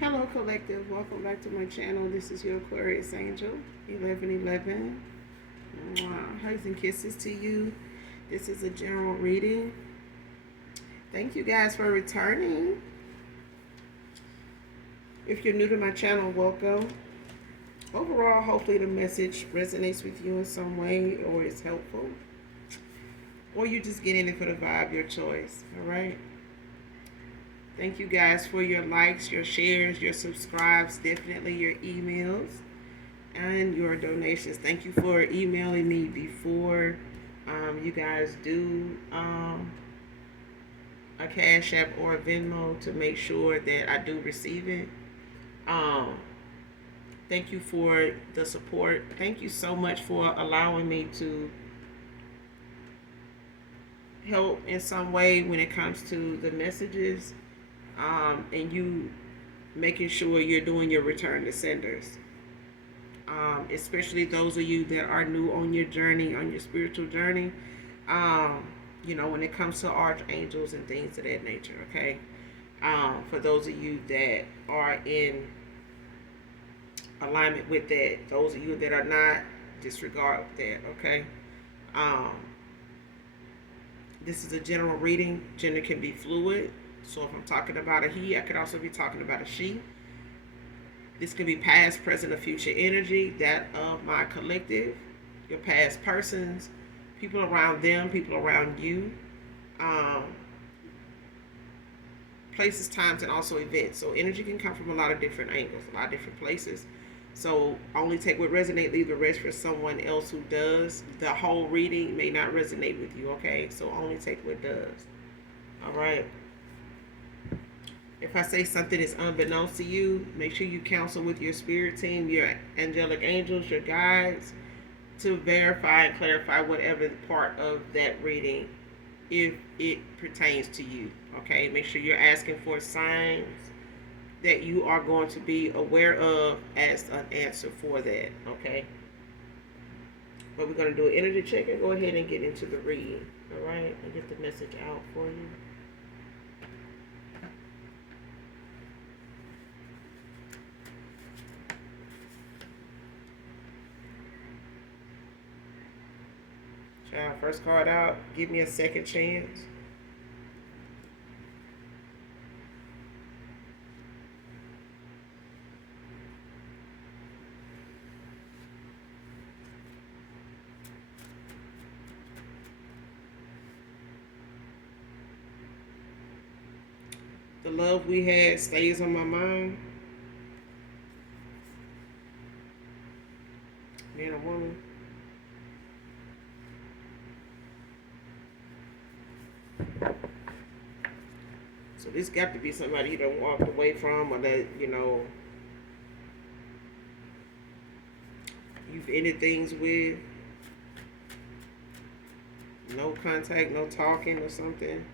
Hello, collective. Welcome back to my channel. This is your Aquarius Angel, 1111. Hugs and kisses to you. This is a general reading. Thank you guys for returning. If you're new to my channel, welcome. Overall, hopefully the message resonates with you in some way or is helpful. Or you just get in it for the vibe, your choice. All right? Thank you guys for your likes, your shares, your subscribes, definitely your emails, and your donations. Thank you for emailing me before you guys do a Cash App or a Venmo to make sure that I do receive it. Thank you for the support. Thank you so much for allowing me to help in some way when it comes to the messages, and you making sure you're doing your return to senders. Especially those of you that are new on your journey, on your spiritual journey, when it comes to archangels and things of that nature, okay? For those of you that are in alignment with that, those of you that are not, disregard that, okay? Um, this is a general reading. Gender can be fluid. So if I'm talking about a he, I could also be talking about a she. This can be past, present, or future energy, that of my collective, your past persons, people around them, people around you, places, times, and also events. So energy can come from a lot of different angles, a lot of different places. So only take what resonates, leave the rest for someone else who does. The whole reading may not resonate with you, okay? So only take what does. All right. If I say something is unbeknownst to you, make sure you counsel with your spirit team, your angelic angels, your guides, to verify and clarify whatever part of that reading, if it pertains to you. Okay, make sure you're asking for signs that you are going to be aware of as an answer for that. Okay, but we're going to do an energy check and go ahead and get into the reading. All right, and get the message out for you. Child, first card out, give me a second chance. The love we had stays on my mind. Man or woman. So this got to be somebody you done walked away from, or that, you've ended things with. No contact, no talking or something.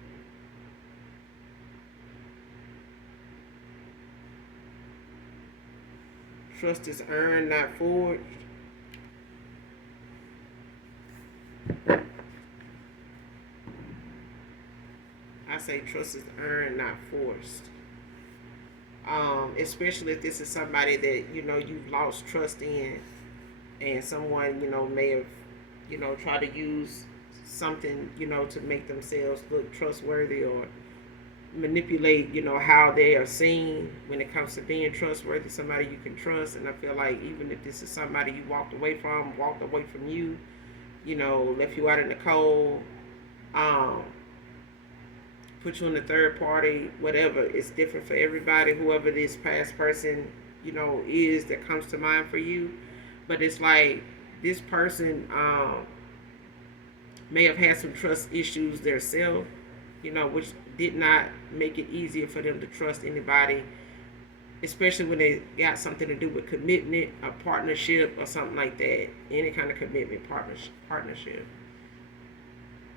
Trust is earned, not forged. I say trust is earned, not forced. Especially if this is somebody that you've lost trust in, and someone may have tried to use something to make themselves look trustworthy, or manipulate how they are seen when it comes to being trustworthy, somebody you can trust. And I feel like even if this is somebody you walked away from you, left you out in the cold, put you in the third party, whatever. It's different for everybody, whoever this past person, is that comes to mind for you. But it's like this person may have had some trust issues themselves, which did not make it easier for them to trust anybody, especially when they got something to do with commitment, a partnership, or something like that. Any kind of commitment, partnership.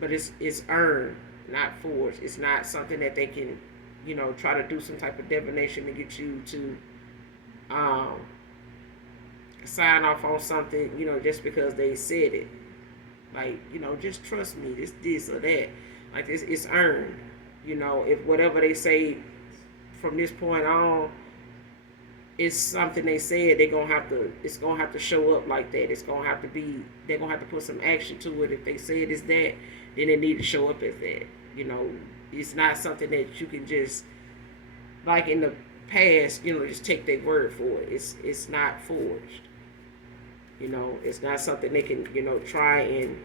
But it's earned, not forced. It's not something that they can, try to do some type of divination to get you to sign off on something, just because they said it. Like, just trust me, this or that. Like, it's earned. If whatever they say from this point on, it's something they said they're gonna have to. It's gonna have to show up like that. It's gonna have to be. They're gonna have to put some action to it. If they said it's that, then it need to show up as that. You know, it's not something that you can just like in the past. You know, just take their word for it. It's not forged. You know, it's not something they can try and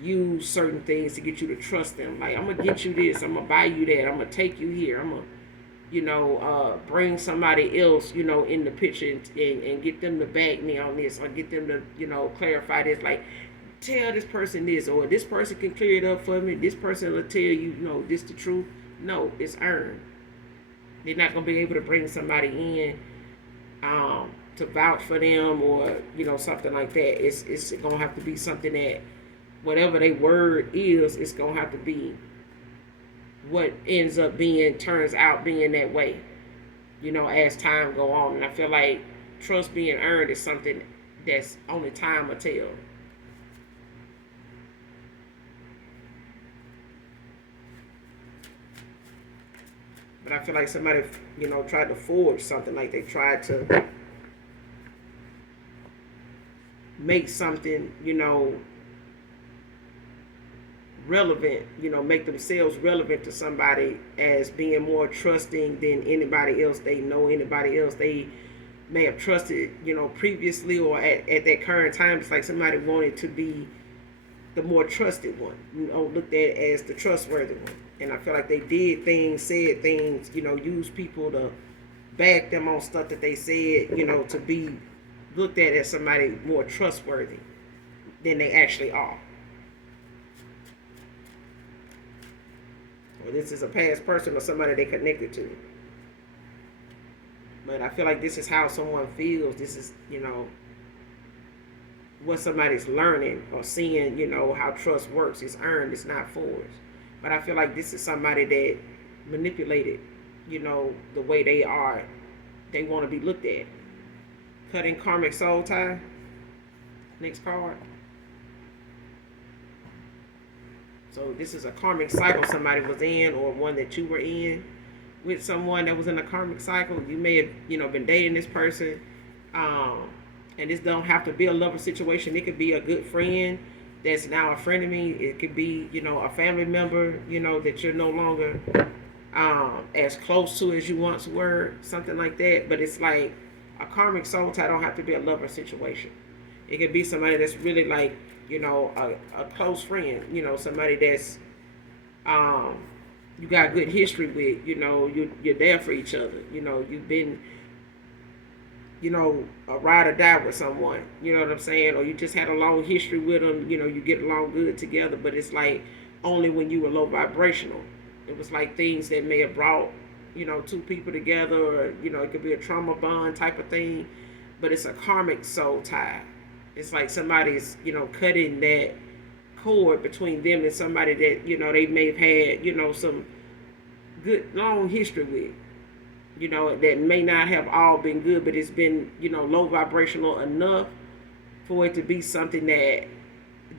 use certain things to get you to trust them. Like, I'm gonna get you this. I'm gonna buy you that. I'm gonna take you here. I'm gonna bring somebody else, in the picture and get them to back me on this or get them to, clarify this. Like, tell this person this, or this person can clear it up for me. This person will tell you, this the truth. No, it's earned. They're not going to be able to bring somebody in to vouch for them or, something like that. It's going to have to be something that whatever their word is, it's going to have to be what ends up being, turns out being that way, as time go on. And I feel like trust being earned is something that's only time will tell. But I feel like somebody, tried to forge something, like they tried to make something, relevant, make themselves relevant to somebody as being more trusting than anybody else they know, anybody else they may have trusted, previously or at that current time. It's like somebody wanted to be the more trusted one, looked at as the trustworthy one. And I feel like they did things, said things, used people to back them on stuff that they said, to be looked at as somebody more trustworthy than they actually are. Or this is a past person or somebody they connected to. But I feel like this is how someone feels. This is, what somebody's learning or seeing, how trust works. It's earned, it's not forced. But I feel like this is somebody that manipulated, the way they are. They want to be looked at. Cutting karmic soul tie. Next card. So this is a karmic cycle somebody was in, or one that you were in with someone that was in a karmic cycle. You may have, been dating this person. And this don't have to be a lover situation. It could be a good friend that's now a friend of me. It could be, a family member, that you're no longer as close to as you once were, something like that. But it's like a karmic soul tie don't have to be a lover situation. It could be somebody that's really like, a close friend, somebody that's you got good history with, you're there for each other, you've been, a ride or die with someone, you know what I'm saying? Or you just had a long history with them, you get along good together, but it's like only when you were low vibrational. It was like things that may have brought, two people together, or, it could be a trauma bond type of thing, but it's a karmic soul tie. It's like somebody's, cutting that cord between them and somebody that, they may have had, some good long history with. That may not have all been good, but it's been, low vibrational enough for it to be something that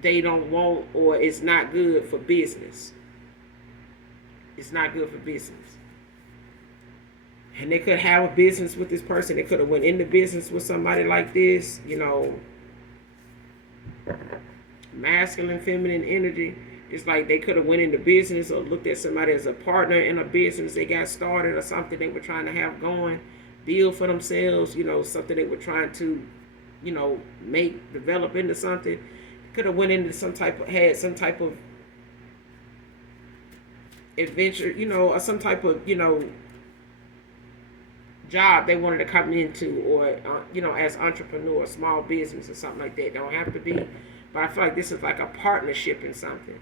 they don't want, or it's not good for business. It's not good for business. And they could have a business with this person. They could have went into business with somebody like this, masculine, feminine energy. It's like they could have went into business or looked at somebody as a partner in a business they got started, or something they were trying to have going, build for themselves, something they were trying to, make, develop into something. Could have went into had some type of adventure, or some type of, job they wanted to come into, or, as entrepreneur, small business or something like that. They don't have to be, but I feel like this is like a partnership in something.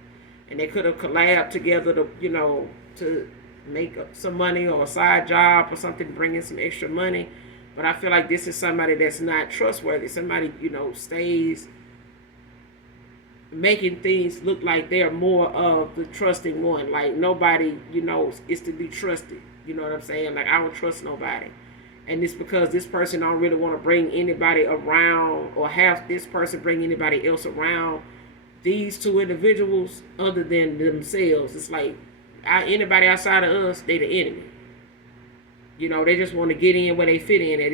And they could have collabed together to, to make some money, or a side job or something, bring in some extra money. But I feel like this is somebody that's not trustworthy. Somebody, stays making things look like they're more of the trusting one. Like nobody, is to be trusted. You know what I'm saying? Like, I don't trust nobody. And it's because this person don't really want to bring anybody around, or have this person bring anybody else around these two individuals other than themselves. It's like anybody outside of us, they the enemy. They just want to get in where they fit in. And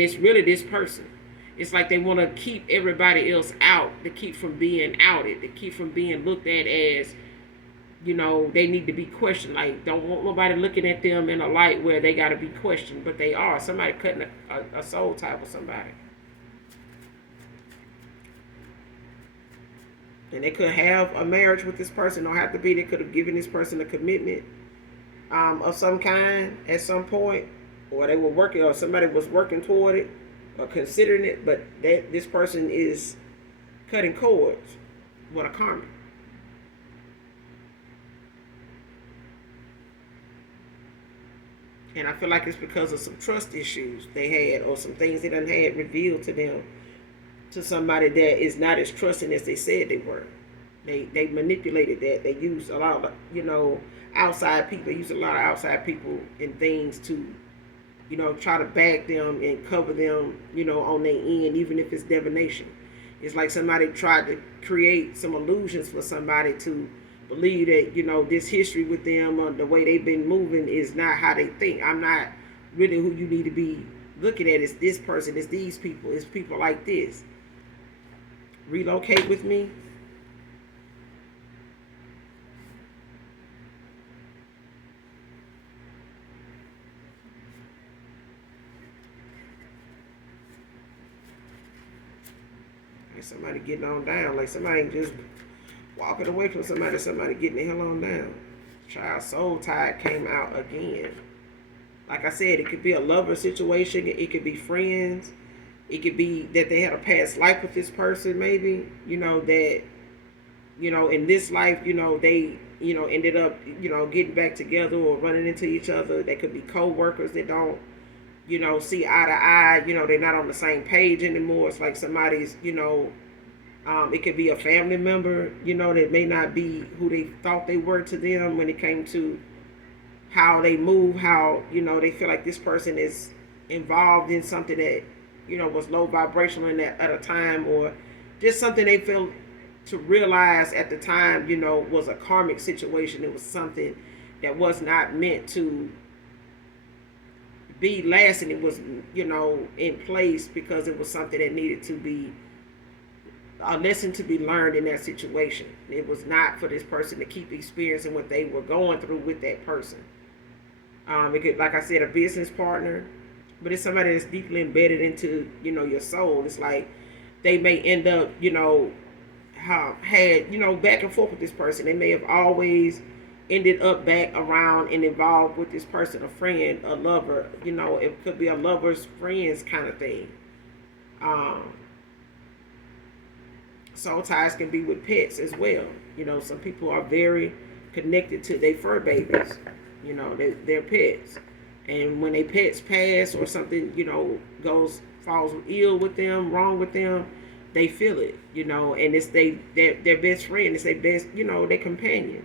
it's really this person. It's like they want to keep everybody else out, to keep from being outed, to keep from being looked at as, they need to be questioned. Like, don't want nobody looking at them in a light where they got to be questioned, but they are. Somebody cutting a soul tie with somebody. And they could have a marriage with this person. Don't have to be. They could have given this person a commitment of some kind at some point, or they were working, or somebody was working toward it, or considering it. But this person is cutting cords with a karmic. And I feel like it's because of some trust issues they had, or some things they done had revealed to them, to somebody that is not as trusting as they said they were. They manipulated that. They used a lot of, outside people. They used a lot of outside people and things to, try to back them and cover them, on their end, even if it's divination. It's like somebody tried to create some illusions for somebody to believe that, this history with them, or the way they've been moving, is not how they think. I'm not really who you need to be looking at. It's this person. It's these people. It's people like this. Relocate with me. Like somebody getting on down. Like somebody just walking away from somebody getting the hell on down. Child soul tie came out again. Like I said, it could be a lover situation. It could be friends. It could be that they had a past life with this person, maybe. That, in this life, they, ended up, getting back together or running into each other. They could be co-workers that don't, see eye to eye. They're not on the same page anymore. It's like somebody's, it could be a family member, that may not be who they thought they were to them when it came to how they move, how, they feel like this person is involved in something that, was low vibrational in that at a time, or just something they felt to realize at the time, was a karmic situation. It was something that was not meant to be lasting. It was, in place because it was something that needed to be a lesson to be learned in that situation. It was not for this person to keep experiencing what they were going through with that person. It could, like I said, a business partner, but it's somebody that's deeply embedded into, your soul. It's like they may end up, had, back and forth with this person. They may have always ended up back around and involved with this person, a friend, a lover. It could be a lover's friends kind of thing. Soul ties can be with pets as well. Some people are very connected to their fur babies, their pets. And when their pets pass or something, falls ill with them, wrong with them, they feel it, and it's their best friend. It's their best, their companion,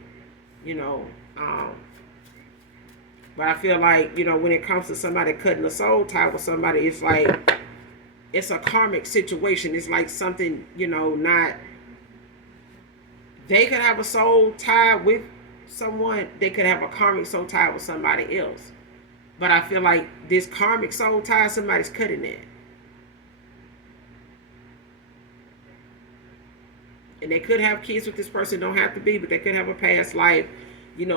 But I feel like, when it comes to somebody cutting a soul tie with somebody, it's like, it's a karmic situation. It's like something, not, they could have a soul tie with someone. They could have a karmic soul tie with somebody else. But I feel like this karmic soul tie, somebody's cutting that. And they could have kids with this person. Don't have to be, but they could have a past life,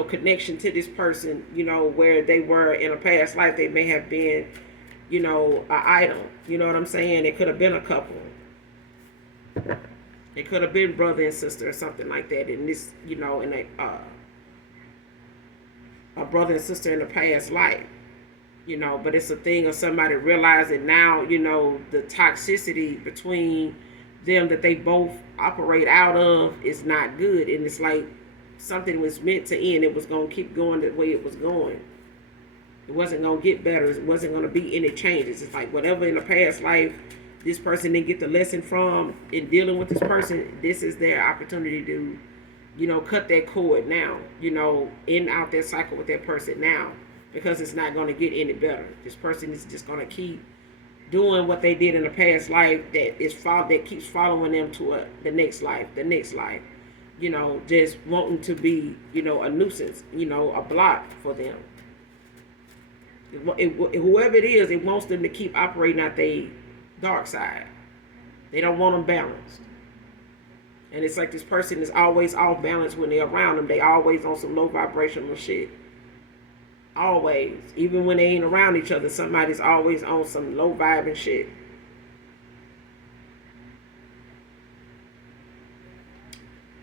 connection to this person, where they were in a past life. They may have been, an idol. You know what I'm saying? It could have been a couple. It could have been brother and sister or something like that. And this, in a brother and sister in a past life. But it's a thing of somebody realizing now, the toxicity between them that they both operate out of is not good. And it's like something was meant to end. It was going to keep going the way it was going. It wasn't going to get better. It wasn't going to be any changes. It's like whatever in the past life this person didn't get the lesson from in dealing with this person, this is their opportunity to, cut that cord now, end out that cycle with that person now, because it's not going to get any better. This person is just going to keep doing what they did in the past life that keeps following them to the next life, just wanting to be, a nuisance, a block for them. Whoever it is, it wants them to keep operating at their dark side. They don't want them balanced. And it's like this person is always off balance when they're around them. They always on some low vibrational shit. Always. Even when they ain't around each other, somebody's always on some low vibing shit.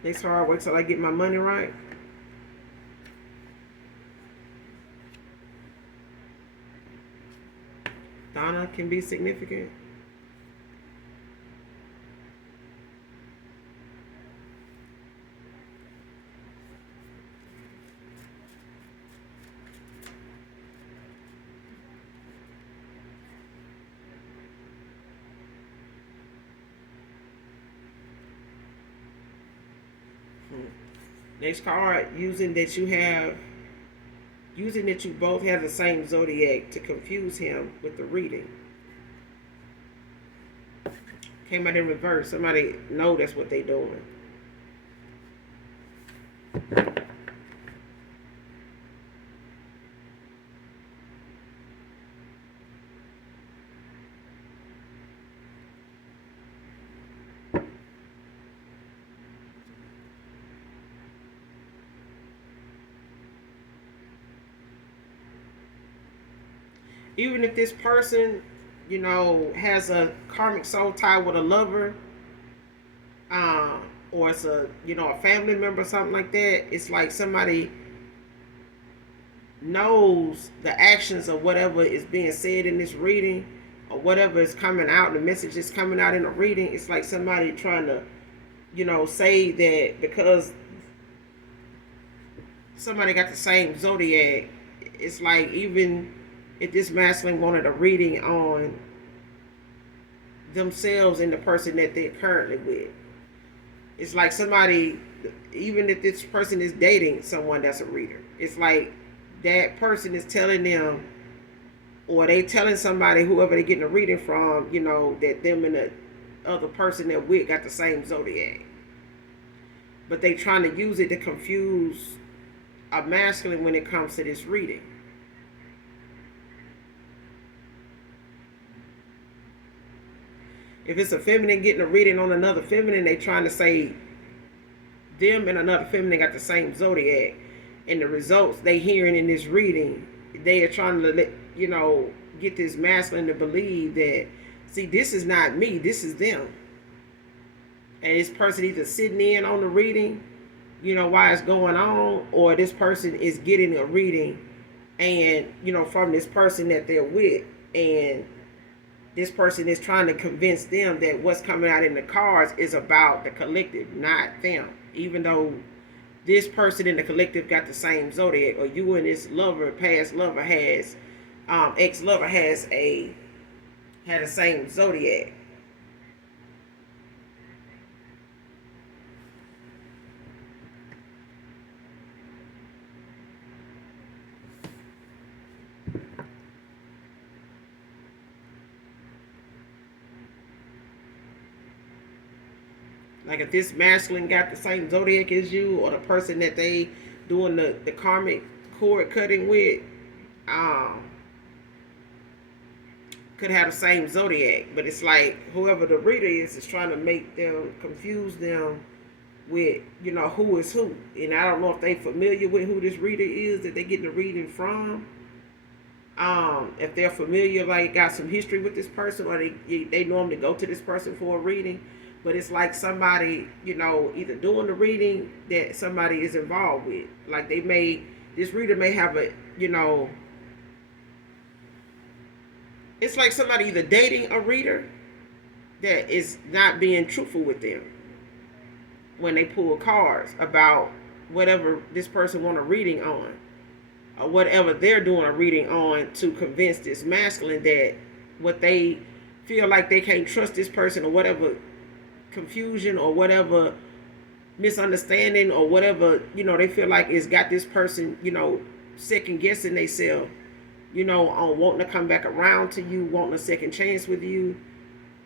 Next hard work till I get my money right. Donna can be significant. Next card, using that you both have the same zodiac to confuse him with the reading. Came out in reverse. Somebody know that's what they doing. Even if this person, has a karmic soul tie with a lover, or it's a family member, something like that, it's like somebody knows the actions of whatever is being said in this reading, or whatever is coming out, the message is coming out in the reading. It's like somebody trying to, say that because somebody got the same zodiac, it's like even if this masculine wanted a reading on themselves and the person that they're currently with, it's like somebody, even if this person is dating someone that's a reader, it's like that person is telling them, or they telling somebody, whoever they're getting a reading from, that them and the other person they're with got the same zodiac. But they trying to use it to confuse a masculine when it comes to this reading. If it's a feminine getting a reading on another feminine, they trying to say them and another feminine got the same zodiac. And the results they hearing in this reading, they are trying to get this masculine to believe that, see, this is not me, this is them. And this person either sitting in on the reading, why it's going on, or this person is getting a reading and, from this person that they're with. And this person is trying to convince them that what's coming out in the cards is about the collective, not them. Even though this person in the collective got the same zodiac, or you and this lover, past lover has, ex-lover had the same zodiac. Like if this masculine got the same zodiac as you, or the person that they doing the karmic cord cutting with, could have the same zodiac. But it's like whoever the reader is trying to make them, confuse them with, who is who. And I don't know if they familiar with who this reader is that they getting the reading from. If they're familiar, like got some history with this person, or they normally go to this person for a reading. But it's like somebody, either doing the reading that somebody is involved with. Like this reader may have it's like somebody either dating a reader that is not being truthful with them when they pull cards about whatever this person want a reading on, or whatever they're doing a reading on, to convince this masculine that what they feel like they can't trust this person, or whatever confusion or whatever misunderstanding or whatever they feel like it's got this person second guessing themselves, on wanting to come back around to you, wanting a second chance with you,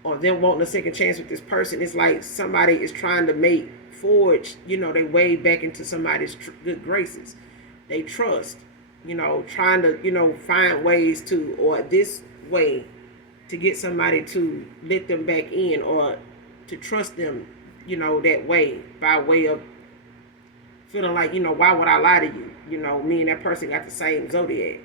or them wanting a second chance with this person. It's like somebody is trying to forge they way back into somebody's good graces, they trust. trying to, find ways to, or this way to get somebody to let them back in, or to trust them, that way, by way of feeling like, why would I lie to you? Me and that person got the same zodiac.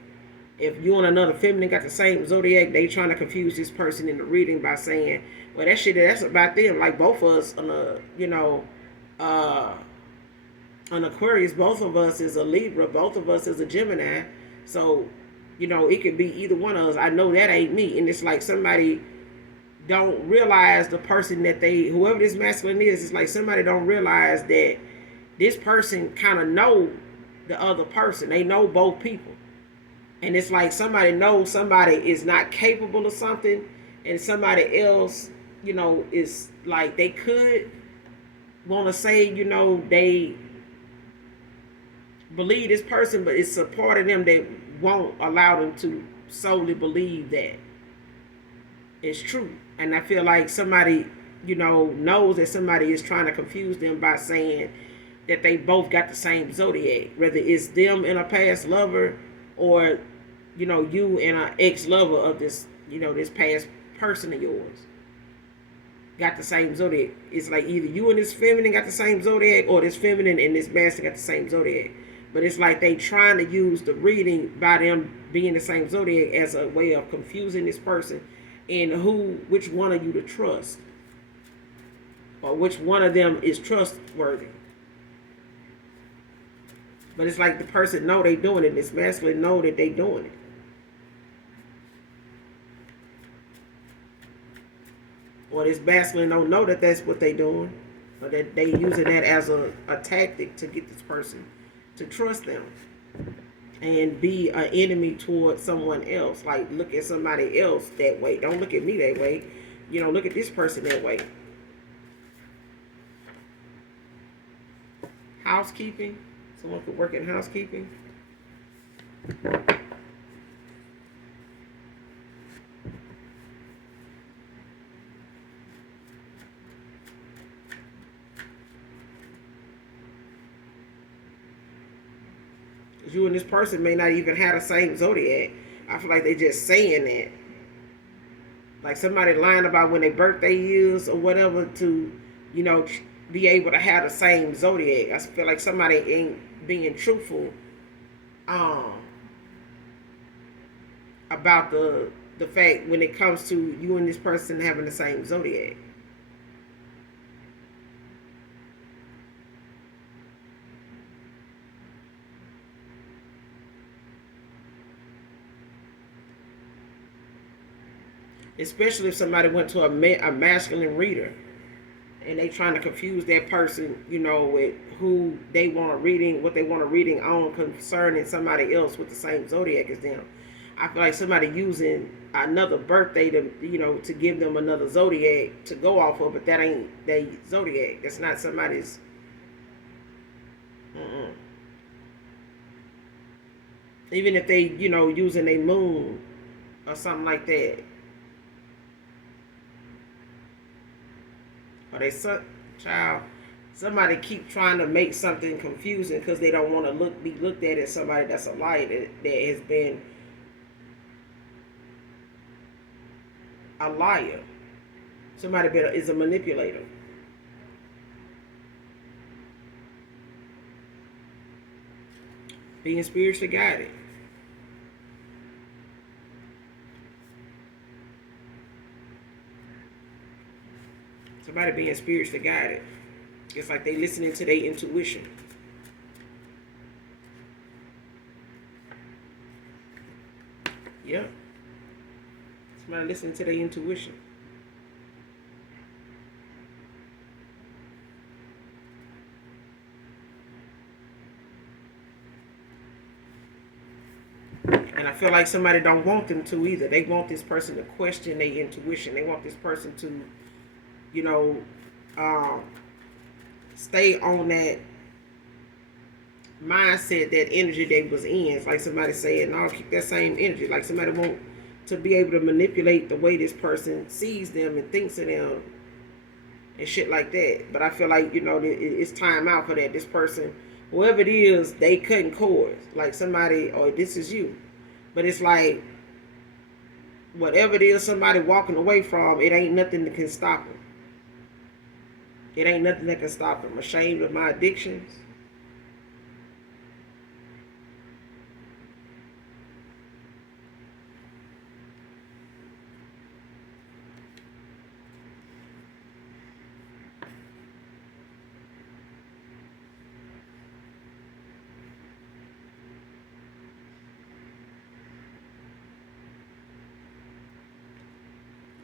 If you and another feminine got the same zodiac, they trying to confuse this person in the reading by saying, well, that's about them. Like both of us on a, uh, an Aquarius, both of us is a Libra, both of us is a Gemini. So, it could be either one of us. I know that ain't me. And it's like somebody don't realize the person that whoever this masculine is, it's like somebody don't realize that this person kind of know the other person. They know both people. And it's like somebody knows somebody is not capable of something, and somebody else, is like they could want to say, they believe this person, but it's a part of them that won't allow them to solely believe that it's true. And I feel like somebody, knows that somebody is trying to confuse them by saying that they both got the same zodiac, whether it's them and a past lover, or you and an ex-lover of this, this past person of yours got the same zodiac. It's like either you and this feminine got the same zodiac, or this feminine and this masculine got the same zodiac. But it's like they trying to use the reading by them being the same zodiac as a way of confusing this person and which one of you to trust, or which one of them is trustworthy. But it's like the person know they doing it. This masculine know that they doing it. Or this masculine don't know that that's what they doing, or that they using that as a tactic to get this person to trust them and be an enemy towards someone else. Like, look at somebody else that way. Don't look at me that way. Look at this person that way. Housekeeping. Someone could work in housekeeping. You and this person may not even have the same zodiac. I feel like they just saying that. Like somebody lying about when their birthday is or whatever to, be able to have the same zodiac. I feel like somebody ain't being truthful about the fact when it comes to you and this person having the same zodiac. Especially if somebody went to a masculine reader and they trying to confuse that person, with who they want a reading, what they want a reading on concerning somebody else with the same zodiac as them. I feel like somebody using another birthday to, to give them another zodiac to go off of, but that ain't their zodiac. That's not somebody's. Even if they, using a moon or something like that. Or they child, somebody keep trying to make something confusing because they don't want to be looked at as somebody that's a liar, that has been a liar. Somebody is a manipulator. Being spiritually guided. Somebody being spiritually guided. It's like they listening to their intuition. Yep. Somebody listening to their intuition. And I feel like somebody don't want them to either. They want this person to question their intuition. They want this person to, stay on that mindset, that energy they was in. It's like somebody saying, no, keep that same energy. Like somebody want to be able to manipulate the way this person sees them and thinks of them and shit like that. But I feel like, it's time out for that. This person whoever it is, they cutting cords. Like somebody, or this is you. But it's like, whatever it is somebody walking away from, it ain't nothing that can stop them. It ain't nothing that can stop them. I'm ashamed of my addictions.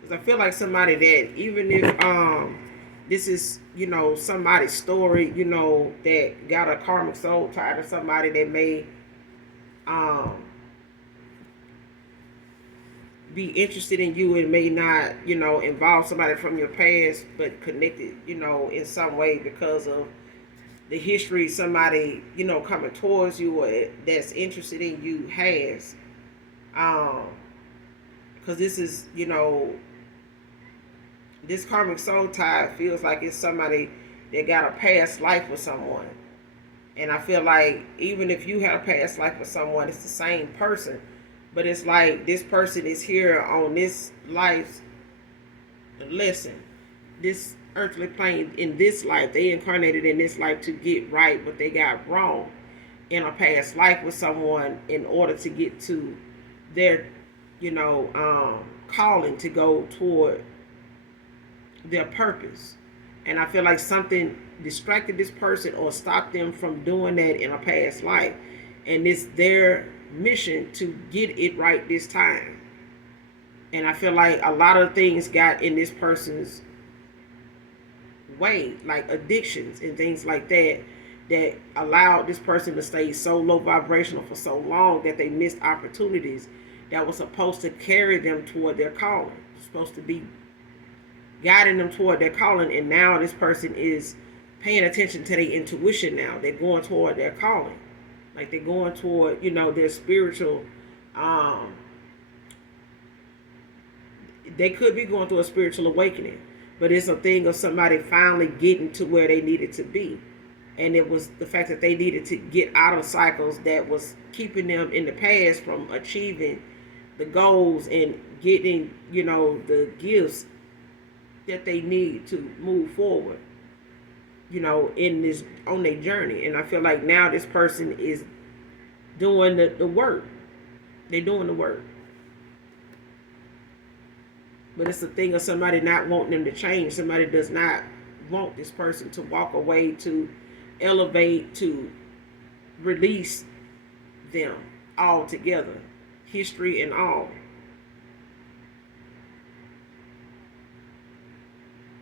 Because I feel like somebody that, even if this is, somebody's story, that got a karmic soul tie to somebody that may um be interested in you, and may not, involve somebody from your past, but connected, in some way because of the history somebody, coming towards you, or that's interested in you has. Um, because this is, this karmic soul tie feels like it's somebody that got a past life with someone. And I feel like even if you had a past life with someone, it's the same person. But it's like this person is here on this life's lesson, this earthly plane in this life. They incarnated in this life to get right what they got wrong in a past life with someone, in order to get to their, calling, to go toward their purpose. And I feel like something distracted this person or stopped them from doing that in a past life. And it's their mission to get it right this time. And I feel like a lot of things got in this person's way, like addictions and things like that, that allowed this person to stay so low vibrational for so long that they missed opportunities that was supposed to carry them toward their calling, supposed to be guiding them toward their calling. And now this person is paying attention to their intuition. Now they're going toward their calling, like they're going toward, their spiritual, they could be going through a spiritual awakening, but it's a thing of somebody finally getting to where they needed to be. And it was the fact that they needed to get out of cycles that was keeping them in the past from achieving the goals and getting, the gifts that they need to move forward, in this, on their journey. And I feel like now this person is doing the work. They're doing the work. But it's a thing of somebody not wanting them to change. Somebody does not want this person to walk away, to elevate, to release them all together, history and all.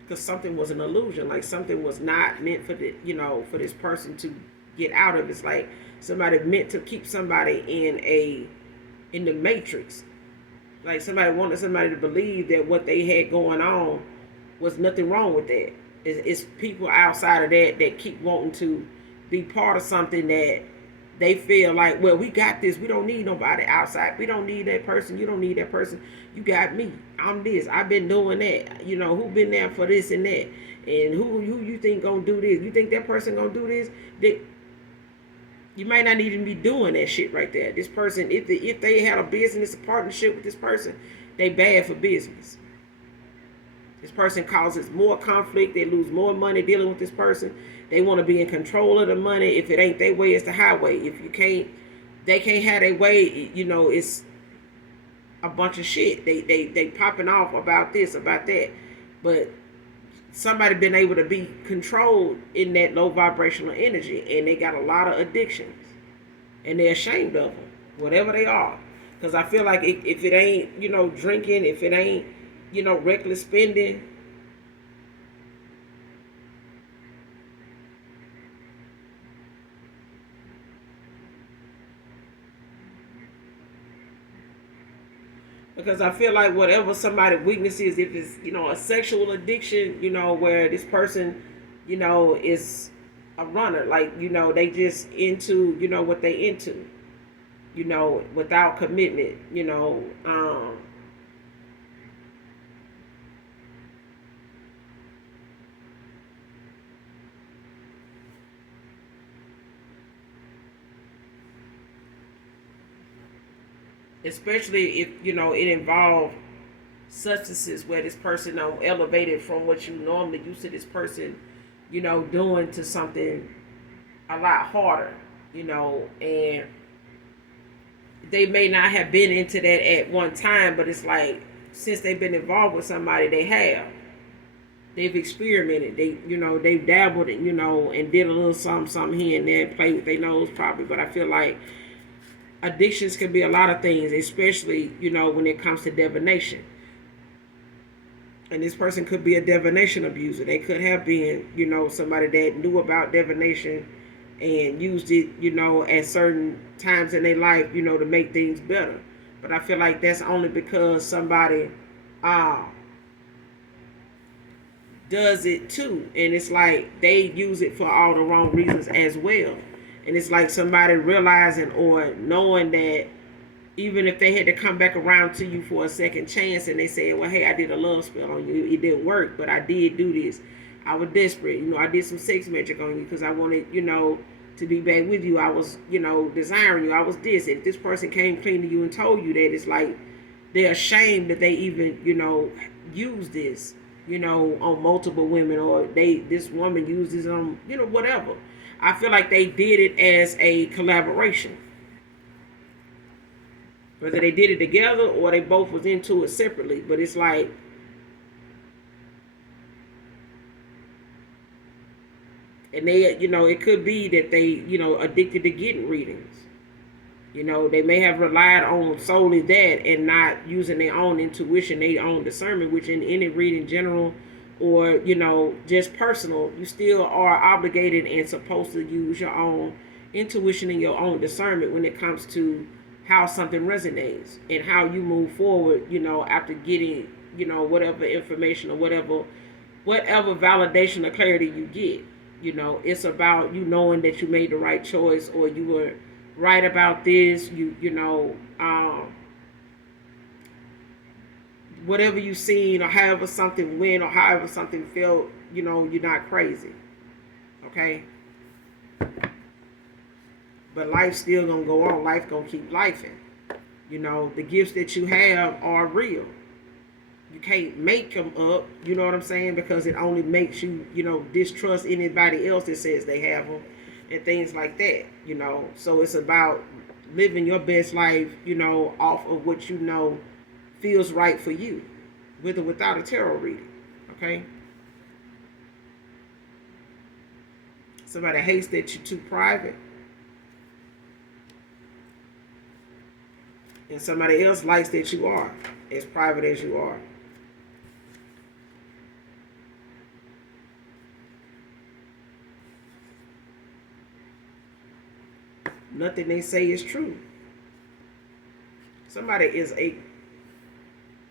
Because something was an illusion, like something was not meant for the, for this person to get out of. It's like somebody meant to keep somebody in the matrix. Like somebody wanted somebody to believe that what they had going on was nothing wrong with that. It's people outside of that keep wanting to be part of something that they feel like, well, we got this. We don't need nobody outside. We don't need that person. You don't need that person. You got me. I'm this. I've been doing that. Who been there for this and that? And who you think gonna do this? You think that person gonna do this? You might not even be doing that shit right there. This person, if they had a business, a partnership with this person, they bad for business. This person causes more conflict. They lose more money dealing with this person. They want to be in control of the money. If it ain't their way, it's the highway. If they can't have their way, it's a bunch of shit. They popping off about this, about that. But somebody been able to be controlled in that low vibrational energy, and they got a lot of addictions, and they're ashamed of them, whatever they are. Because I feel like if it ain't, drinking, if it ain't, reckless spending, because I feel like whatever somebody's weakness is, if it's, a sexual addiction, where this person, is a runner, like, they just into, what they into, without commitment, especially if it involved substances where this person elevated from what you normally used to this person, doing to something a lot harder, and they may not have been into that at one time, but it's like since they've been involved with somebody, they've experimented. They've dabbled, and did a little something here and there, played with their nose probably. But I feel like addictions can be a lot of things, especially when it comes to divination. And this person could be a divination abuser. They could have been, somebody that knew about divination and used it, at certain times in their life, to make things better. But I feel like that's only because somebody uh, does it too. And it's like they use it for all the wrong reasons as well. And it's like somebody realizing or knowing that even if they had to come back around to you for a second chance and they said, well, hey, I did a love spell on you. It didn't work, but I did do this. I was desperate. I did some sex magic on you because I wanted, to be back with you. I was, desiring you. I was this. If this person came clean to you and told you that, it's like they're ashamed that they even, use this, on multiple women, or this woman uses on, whatever. I feel like they did it as a collaboration. Whether they did it together or they both was into it separately. But it's like, and they, it could be that they, addicted to getting readings. They may have relied on solely that and not using their own intuition, their own discernment, which in any reading general or, just personal, you still are obligated and supposed to use your own intuition and your own discernment when it comes to how something resonates and how you move forward, after getting, whatever information or whatever validation or clarity you get. It's about you knowing that you made the right choice or you were right about this. Whatever you seen or however something went or however something felt, you're not crazy. Okay? But life's still gonna go on. Life gonna keep lifing. The gifts that you have are real. You can't make them up. You know what I'm saying? Because it only makes you, distrust anybody else that says they have them, and things like that. So it's about living your best life. Off of what feels right for you, with or without a tarot reading. Okay. Somebody hates that you're too private. And somebody else likes that you are as private as you are. Nothing they say is true. Somebody is a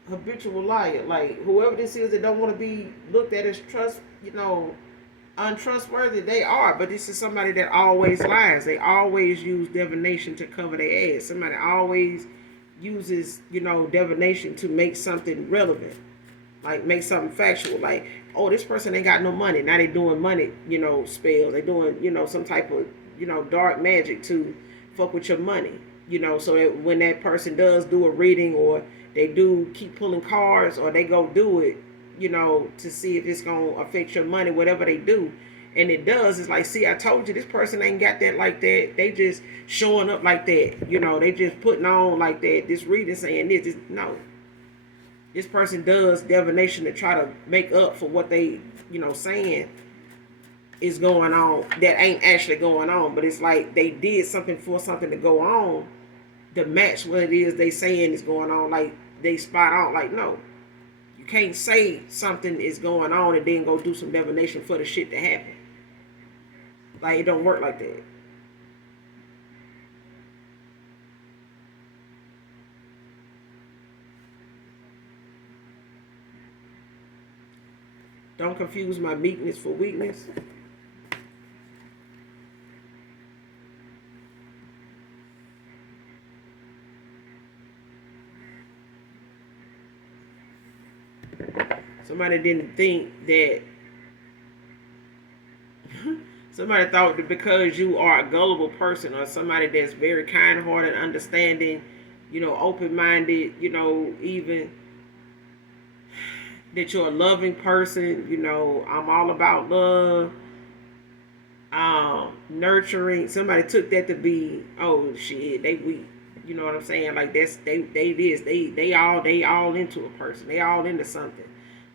habitual liar. Like whoever this is that don't want to be looked at as untrustworthy, they are. But this is somebody that always lies. They always use divination to cover their ass. Somebody always uses, divination to make something relevant. Like make something factual. Like, oh, this person ain't got no money. Now they doing money, spells. They doing, some type of, dark magic to fuck with your money. So that when that person does do a reading or they do keep pulling cards or they go do it, to see if it's gonna affect your money, whatever they do. And it does. It's like, see, I told you this person ain't got that like that. They just showing up like that. They just putting on like that. This reading saying this. No. This person does divination to try to make up for what they, saying is going on that ain't actually going on. But it's like they did something for something to go on to match what it is they saying is going on. Like they spot on. Like, no. You can't say something is going on and then go do some divination for the shit to happen. Like, it don't work like that. Don't confuse my meekness for weakness. Somebody didn't think that somebody thought that because you are a gullible person or somebody that's very kind-hearted, understanding, open-minded, even that you're a loving person. I'm all about love, nurturing. Somebody took that to be, oh shit, they weak. You know what I'm saying? Like that's they all into a person. They all into something.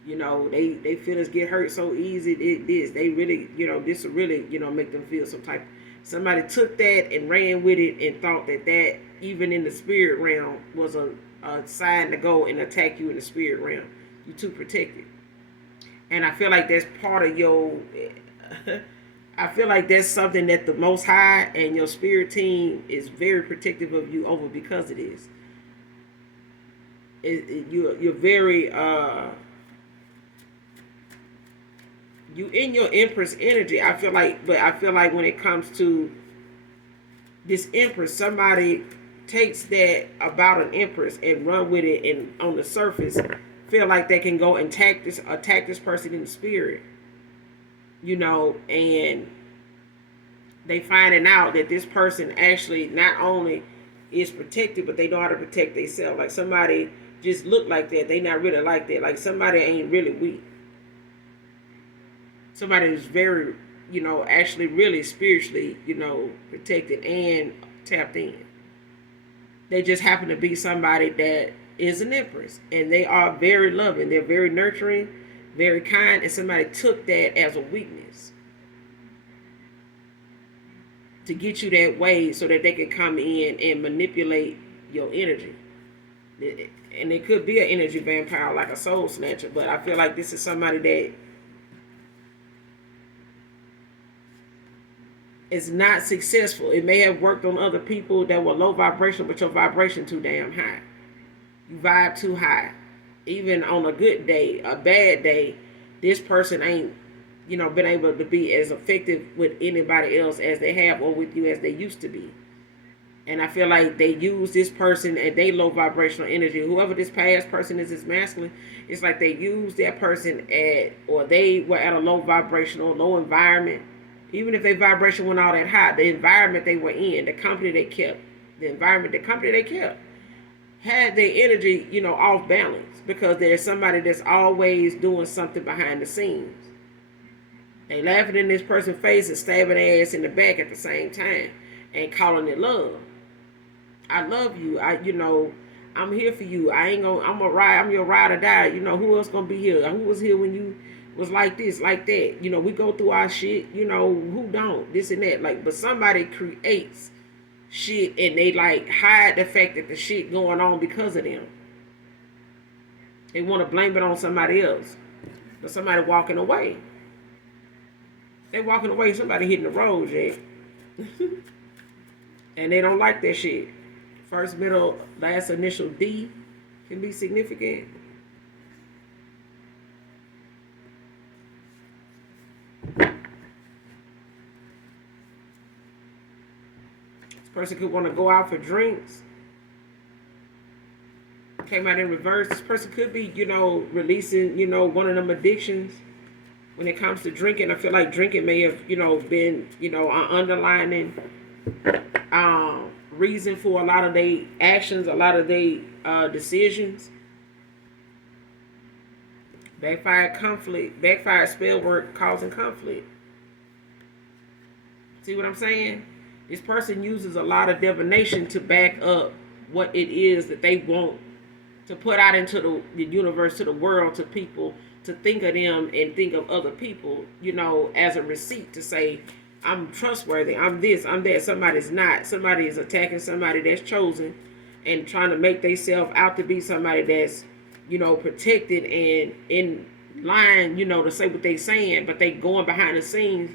They feel us get hurt so easy. They really, this will really, make them feel some type. Somebody took that and ran with it and thought that even in the spirit realm was a sign to go and attack you in the spirit realm. You too protected. And I feel like that's part of your I feel like that's something that the Most High and your spirit team is very protective of you over, because it is. You're very you in your Empress energy. I feel like when it comes to this Empress, somebody takes that about an Empress and run with it, and on the surface feel like they can go and attack this person in the spirit, and they finding out that this person actually not only is protected, but they know how to protect themselves. Like somebody just look like that, they not really like that. Like somebody ain't really weak. Somebody is very, actually really spiritually, protected and tapped in. They just happen to be somebody that is an Empress, and they are very loving. They're very nurturing, very kind, and somebody took that as a weakness to get you that way so that they can come in and manipulate your energy. And it could be an energy vampire like a soul snatcher, but I feel like this is somebody that is not successful. It may have worked on other people that were low vibration, but your vibration too damn high. You vibe too high. Even on a good day, a bad day, this person ain't, been able to be as effective with anybody else as they have, or with you as they used to be. And I feel like they use this person and they low vibrational energy. Whoever this past person is masculine, it's like they use that person or they were at a low vibrational, low environment. Even if their vibration went all that high, the environment they were in, the company they kept, had their energy, off balance, because there's somebody that's always doing something behind the scenes. They laughing in this person's face and stabbing their ass in the back at the same time and calling it love. I love you. I'm here for you. I'm your ride or die. Who else gonna be here? Who was here when you was like this, like that? We go through our shit. Who don't? This and that. Like, but somebody creates shit and they like hide the fact that the shit going on because of them. They want to blame it on somebody else. But somebody walking away. They walking away, somebody hitting the road, yeah. And they don't like that shit. First, middle, last initial D can be significant. This person could want to go out for drinks. Came out in reverse. This person could be, releasing, one of them addictions. When it comes to drinking, I feel like drinking may have, been, an underlining reason for a lot of their actions, a lot of their decisions. Backfired spell work causing conflict. See what I'm saying? This person uses a lot of divination to back up what it is that they want to put out into the universe, to the world, to people, to think of them and think of other people, as a receipt to say, I'm trustworthy, I'm this, I'm that. Somebody's not. Somebody is attacking somebody that's chosen and trying to make themselves out to be somebody that's, protected and in line, to say what they saying, but they going behind the scenes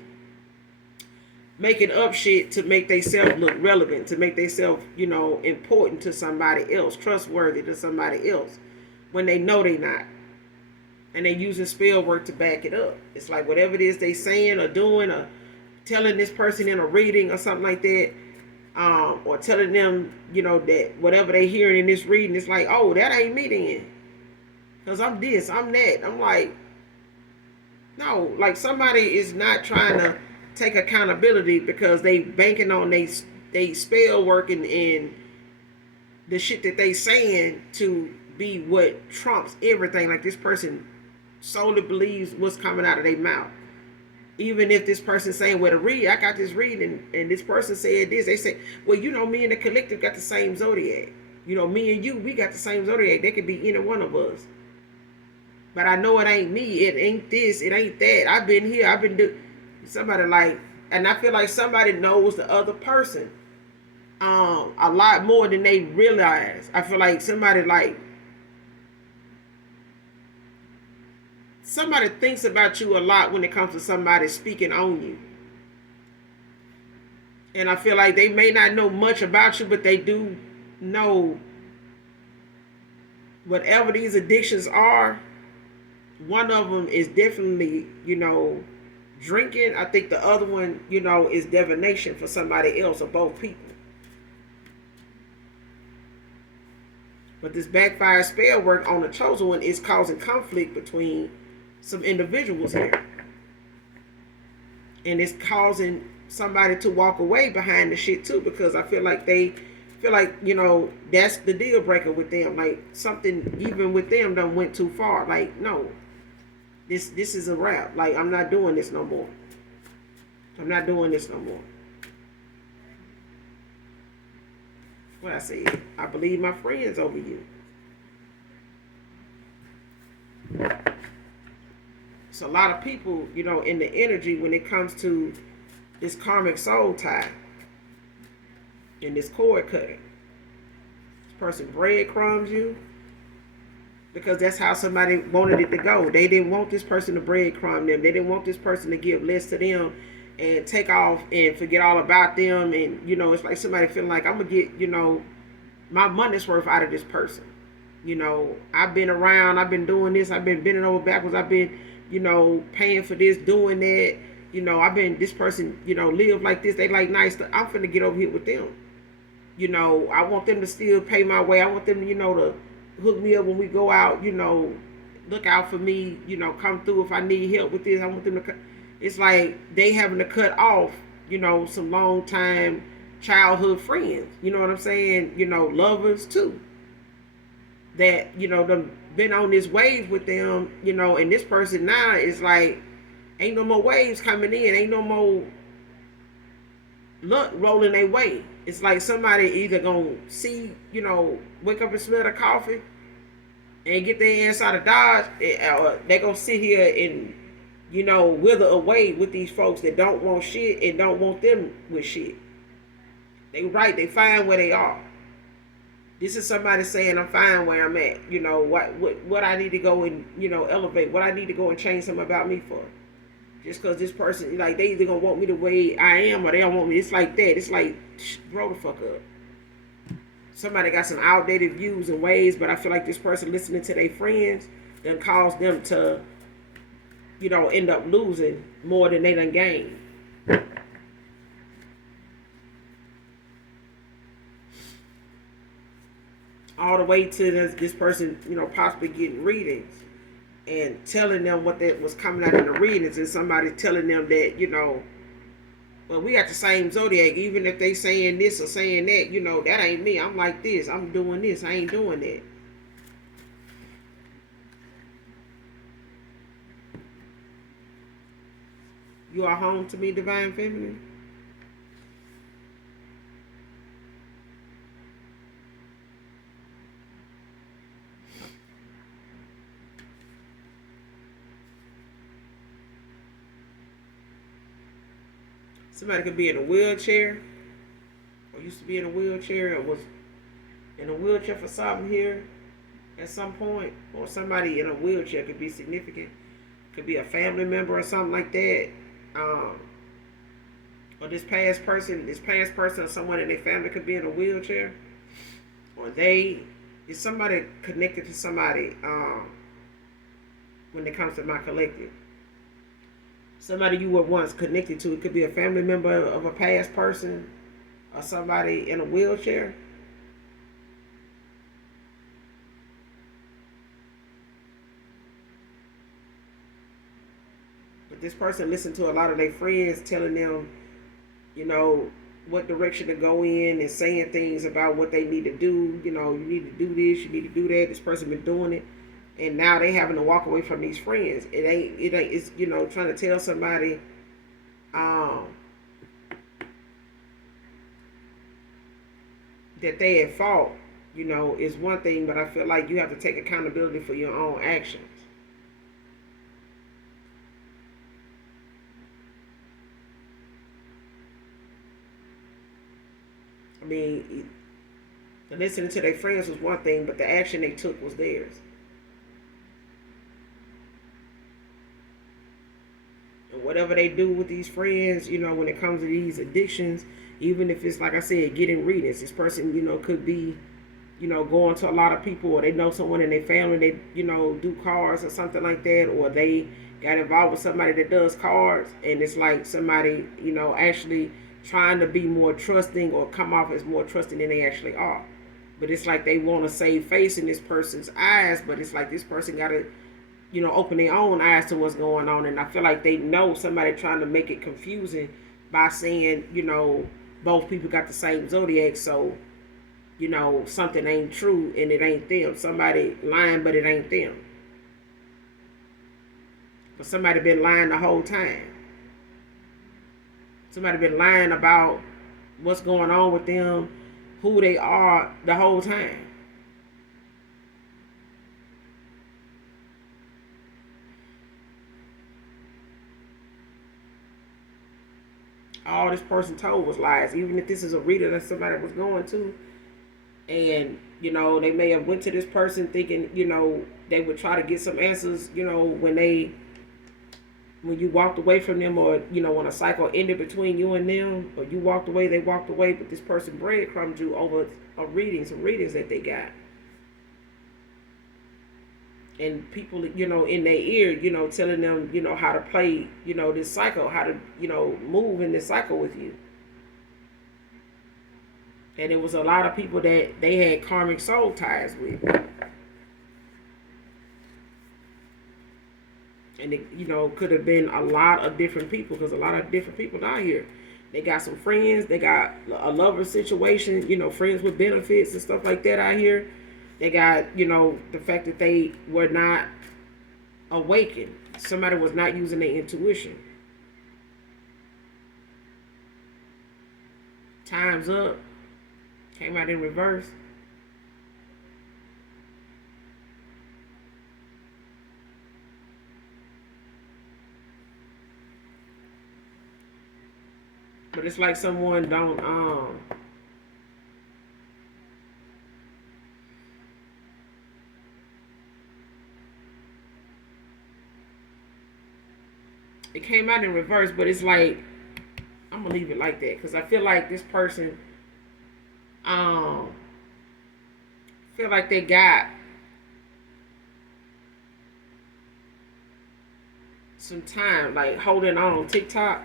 making up shit to make themselves look relevant, to make themselves, important to somebody else, trustworthy to somebody else, when they know they not. And they using spell work to back it up. It's like whatever it is they saying or doing or telling this person in a reading or something like that, or telling them, that whatever they hearing in this reading, it's like, oh, that ain't me then. Because I'm this, I'm that. I'm like, no, like somebody is not trying to take accountability because they banking on they spell working and the shit that they saying to be what trumps everything. Like this person solely believes what's coming out of their mouth. Even if this person saying, well, to read, I got this reading, and this person said this, they say, well, me and the collective got the same zodiac. Me and you, we got the same zodiac. They could be any one of us. But I know it ain't me. It ain't this. It ain't that. I've been here. I've been doing. Somebody like, and I feel like somebody knows the other person a lot more than they realize. I feel like somebody thinks about you a lot when it comes to somebody speaking on you. And I feel like they may not know much about you, but they do know whatever these addictions are. One of them is definitely, drinking. I think the other one, is divination for somebody else or both people. But this backfire spell work on the chosen one is causing conflict between some individuals here. And it's causing somebody to walk away behind the shit too, because I feel like they feel like, that's the deal breaker with them. Like something even with them done went too far. Like, no. This is a wrap. Like, I'm not doing this no more. I'm not doing this no more. What I said, I believe my friends over you. It's a lot of people, in the energy when it comes to this karmic soul tie and this cord cutting. This person breadcrumbs you because that's how somebody wanted it to go. They didn't want this person to breadcrumb them. They didn't want this person to give less to them and take off and forget all about them. And, it's like somebody feeling like I'm going to get, my money's worth out of this person. I've been around, I've been doing this, I've been bending over backwards, I've been, paying for this, doing that. I've been, this person, live like this, they like nice stuff. I'm finna get over here with them. I want them to still pay my way. I want them, to hook me up when we go out, look out for me, come through if I need help with this. I want them to, it's like they having to cut off, some long time childhood friends. You know what I'm saying? Lovers too. That, them been on this wave with them, and this person now is like, ain't no more waves coming in, ain't no more luck rolling their way. It's like somebody either gonna see, wake up and smell the coffee and get their ass out of Dodge, or they gonna sit here and, wither away with these folks that don't want shit and don't want them with shit. They right, they fine where they are. This is somebody saying I'm fine where I'm at. What I need to go and, elevate, what I need to go and change something about me for. Just because this person, like, they either gonna want me the way I am or they don't want me. It's like that. It's like, grow the fuck up. Somebody got some outdated views and ways, but I feel like this person listening to their friends done caused them to, end up losing more than they done gained. All the way to this person, possibly getting readings and telling them what that was coming out in the readings, and somebody telling them that, well, we got the same zodiac, even if they saying this or saying that, that ain't me. I'm like this. I'm doing this. I ain't doing that. You are home to me, Divine Feminine. Somebody could be in a wheelchair, or used to be in a wheelchair, or was in a wheelchair for something here at some point, or somebody in a wheelchair could be significant. Could be a family member or something like that. Or this past person or someone in their family could be in a wheelchair, or is somebody connected to somebody when it comes to my collective. Somebody you were once connected to. It could be a family member of a past person or somebody in a wheelchair. But this person listened to a lot of their friends telling them, what direction to go in and saying things about what they need to do. You know, you need to do this, you need to do that. This person been doing it, and now they having to walk away from these friends. It ain't. It's, you know, trying to tell somebody, um, that they at fault. You know, is one thing, but I feel like you have to take accountability for your own actions. I mean, listening to their friends was one thing, but the action they took was theirs. And whatever they do with these friends, you know, when it comes to these addictions, even if it's like I said, getting readings, this person, you know, could be, you know, going to a lot of people, or they know someone in their family, they, you know, do cards or something like that, or they got involved with somebody that does cards, and it's like somebody, you know, actually trying to be more trusting or come off as more trusting than they actually are. But it's like they want to save face in this person's eyes, but it's like this person got to, you know, open their own eyes to what's going on. And I feel like they know somebody trying to make it confusing by saying, you know, both people got the same zodiac, so, you know, something ain't true and it ain't them. Somebody lying, but it ain't them. But somebody been lying the whole time. Somebody been lying about what's going on with them, who they are the whole time. All this person told was lies. Even if this is a reader that somebody was going to, and you know, they may have went to this person thinking, you know, they would try to get some answers, you know, when you walked away from them, or you know, when a cycle ended between you and them, or you walked away, they walked away, but this person breadcrumbed you over a reading, some readings that they got. And people, you know, in their ear, you know, telling them, you know, how to play, you know, this cycle, how to, you know, move in this cycle with you. And it was a lot of people that they had karmic soul ties with. And it, you know, could have been a lot of different people, because a lot of different people out here. They got some friends, they got a lover situation, you know, friends with benefits and stuff like that out here. They got, you know, the fact that they were not awakened. Somebody was not using their intuition. Time's up. Came out in reverse. But it's like someone don't it came out in reverse, but it's like I'm gonna leave it like that, because I feel like this person um feel like they got some time, like holding on TikTok.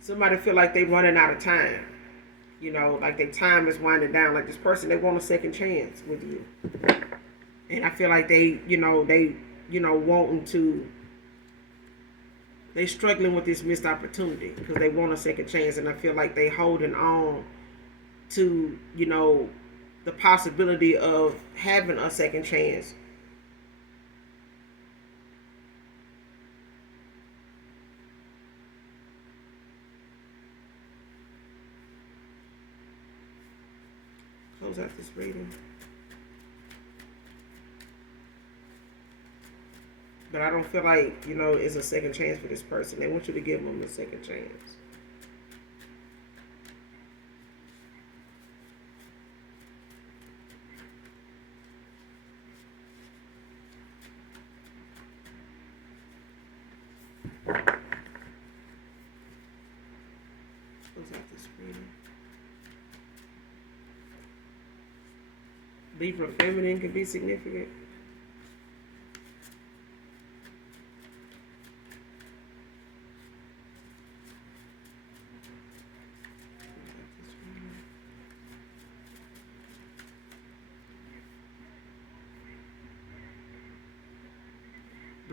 Somebody feel like they running out of time. You know, like their time is winding down. Like this person, they want a second chance with you. And I feel like they wanting to, they struggling with this missed opportunity because they want a second chance. And I feel like they holding on to, you know, the possibility of having a second chance. Close out this reading. But I don't feel like, you know, it's a second chance for this person. They want you to give them a second chance. Close out this reading. Libra feminine can be significant.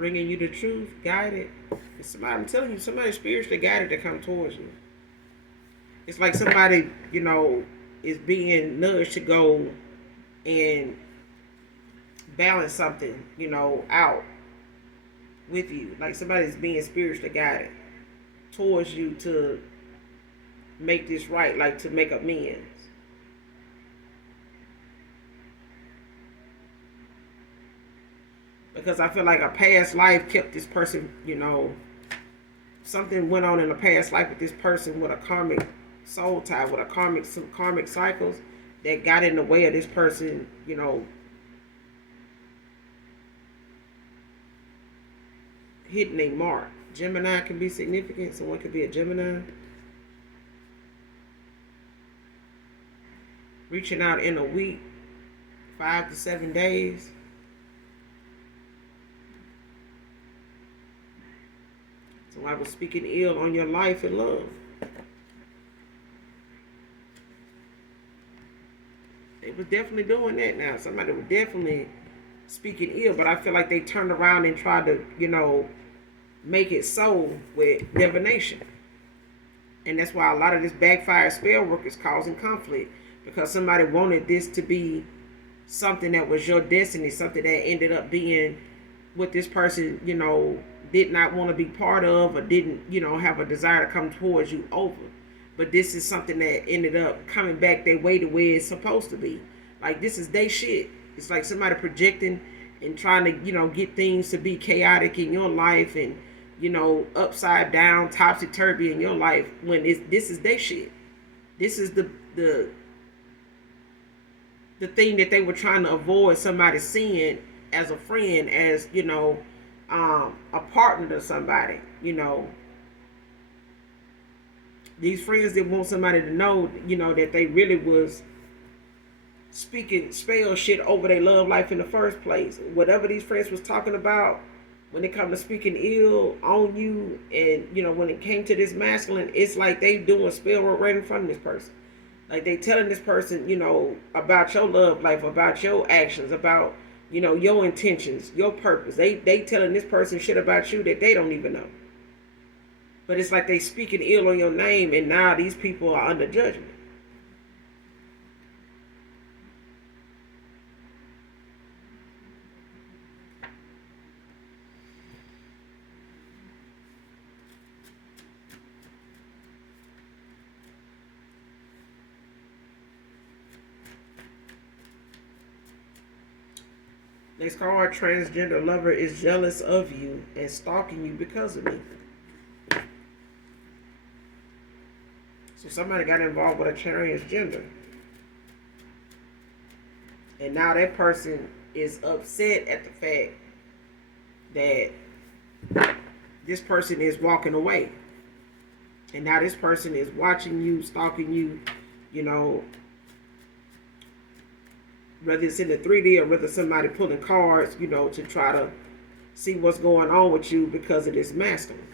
bringing you the truth, guided. It's somebody, I'm telling you, somebody spiritually guided to come towards you. It's like somebody, is being nudged to go and balance something, out with you. Like somebody's being spiritually guided towards you to make this right, like to make amends. Because I feel like a past life kept this person, something went on in a past life with this person with a karmic soul tie, with some karmic cycles that got in the way of this person, hitting a mark. Gemini can be significant. Someone could be a Gemini. Reaching out in a week, 5 to 7 days. So I was speaking ill on your life and love. They was definitely doing that now. Somebody was definitely speaking ill, but I feel like they turned around and tried to, make it so with divination. And that's why a lot of this backfire spell work is causing conflict. Because somebody wanted this to be something that was your destiny, something that ended up being what this person, did not want to be part of, or didn't, have a desire to come towards you over. But this is something that ended up coming back their way the way it's supposed to be. Like this is they shit. It's like somebody projecting and trying to, get things to be chaotic in your life and, upside down, topsy turvy in your life when this is they shit. This is the thing that they were trying to avoid somebody seeing as a friend, as a partner to somebody. These friends that want somebody to know, that they really was speaking spell shit over their love life in the first place. Whatever these friends was talking about when it come to speaking ill on you, and when it came to this masculine, it's like they doing spell work right in front of this person. Like they telling this person, about your love life, about your actions, about, your intentions, your purpose. They telling this person shit about you that they don't even know. But it's like they speaking ill on your name, and now these people are under judgment. Next card, transgender lover is jealous of you and stalking you because of me. So somebody got involved with a transgender. And now that person is upset at the fact that this person is walking away. And now this person is watching you, stalking you, whether it's in the 3D or whether somebody pulling cards, to try to see what's going on with you because of this masculine.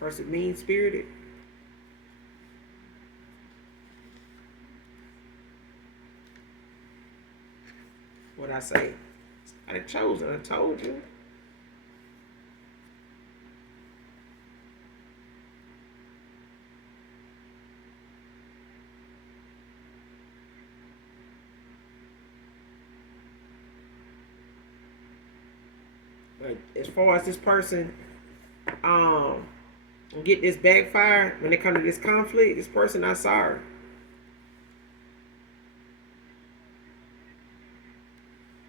Person mean-spirited. What I say? I chosen. I told you. But as far as this person, get this backfire when it comes to this conflict, this person not sorry.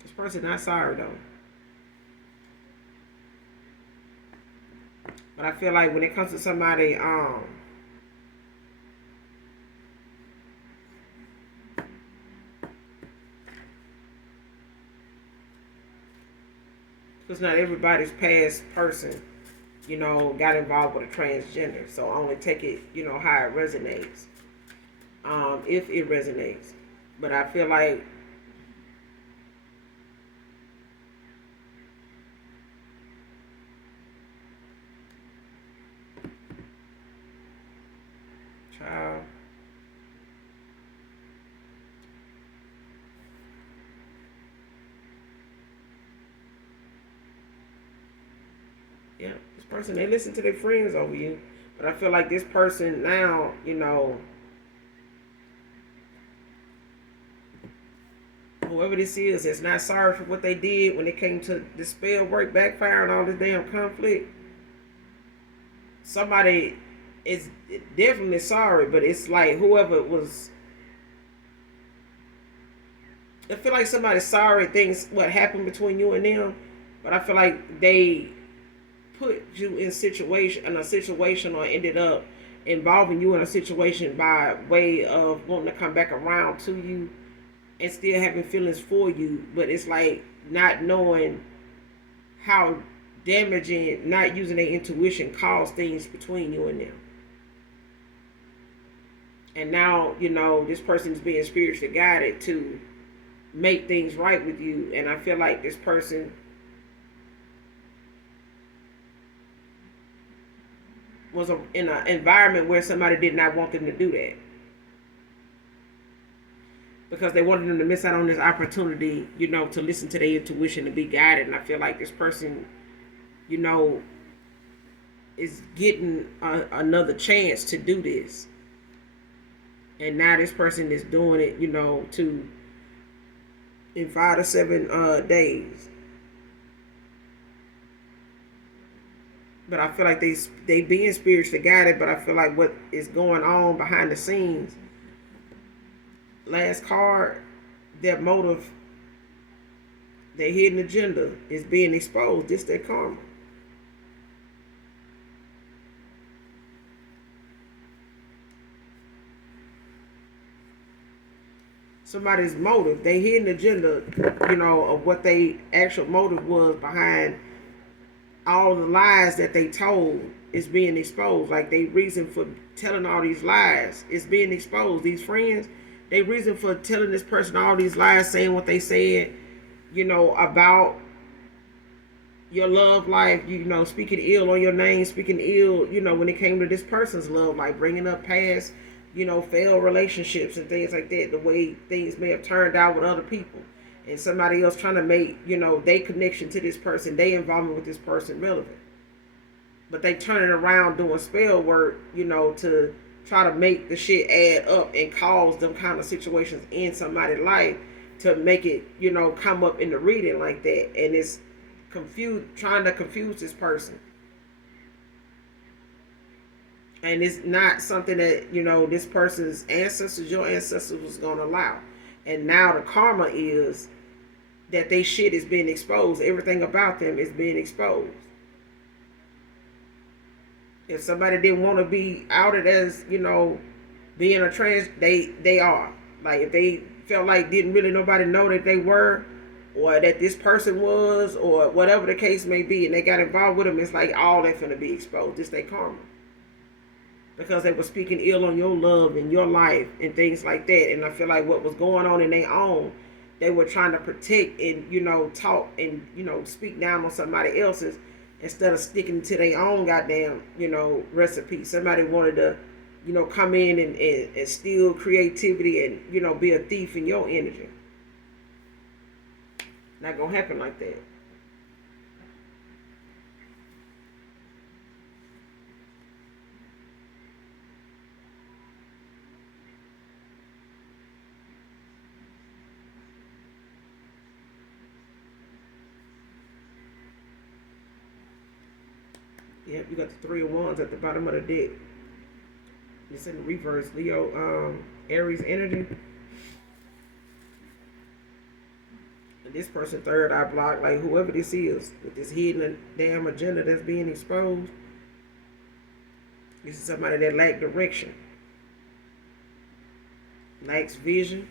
This person not sorry though. But I feel like when it comes to somebody, because not everybody's past person, got involved with a transgender. So I only take it, how it resonates. If it resonates. But I feel like child, Yeah, this person, they listen to their friends over you. But I feel like this person now, whoever this is not sorry for what they did when it came to the spell work backfire and all this damn conflict. Somebody is definitely sorry, but it's like whoever it was. I feel like somebody's sorry things what happened between you and them, but I feel like they put you in a situation or ended up involving you in a situation by way of wanting to come back around to you and still having feelings for you, but it's like not knowing how damaging not using their intuition caused things between you and them. And now, this person is being spiritually guided to make things right with you. And I feel like this person was in an environment where somebody did not want them to do that, because they wanted them to miss out on this opportunity, to listen to their intuition and be guided. And I feel like this person, is getting another chance to do this. And now this person is doing it, to in 5 to 7 days. But I feel like they being spiritually guided, but I feel like what is going on behind the scenes. Last card, their motive, their hidden agenda is being exposed. This their karma. Somebody's motive, their hidden agenda, of what they actual motive was behind all the lies that they told is being exposed. Like they reason for telling all these lies is being exposed. These friends, they reason for telling this person all these lies, saying what they said, about your love life, speaking ill on your name, speaking ill, when it came to this person's love life, bringing up past, failed relationships and things like that, the way things may have turned out with other people. And somebody else trying to make, their connection to this person, their involvement with this person relevant. But they turn it around doing spell work, to try to make the shit add up and cause them kind of situations in somebody's life to make it, come up in the reading like that. And it's trying to confuse this person. And it's not something that, this person's ancestors, your ancestors was going to allow. And now the karma is that they shit is being exposed. Everything about them is being exposed. If somebody didn't want to be outed as, being a trans, they are. Like if they felt like didn't really nobody know that they were, or that this person was, or whatever the case may be, and they got involved with them, it's like all they're finna be exposed. This they karma. Because they were speaking ill on your love and your life and things like that. And I feel like what was going on in their own, they were trying to protect and, talk and, speak down on somebody else's instead of sticking to their own goddamn, recipe. Somebody wanted to, come in and steal creativity and, be a thief in your energy. Not gonna happen like that. Yep, you got the 3 of Wands at the bottom of the deck. It's in reverse. Leo, Aries energy. And this person third eye block, like whoever this is, with this hidden damn agenda that's being exposed. This is somebody that lacks direction, lacks vision.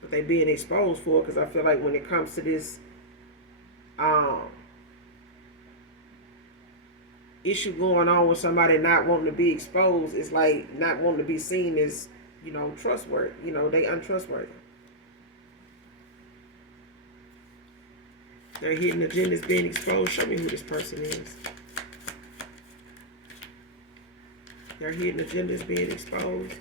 But they being exposed for, because I feel like when it comes to this issue going on with somebody not wanting to be exposed, it's like not wanting to be seen as, trustworthy. They untrustworthy. Their hidden agenda is being exposed. Show me who this person is. Their hidden agenda is being exposed.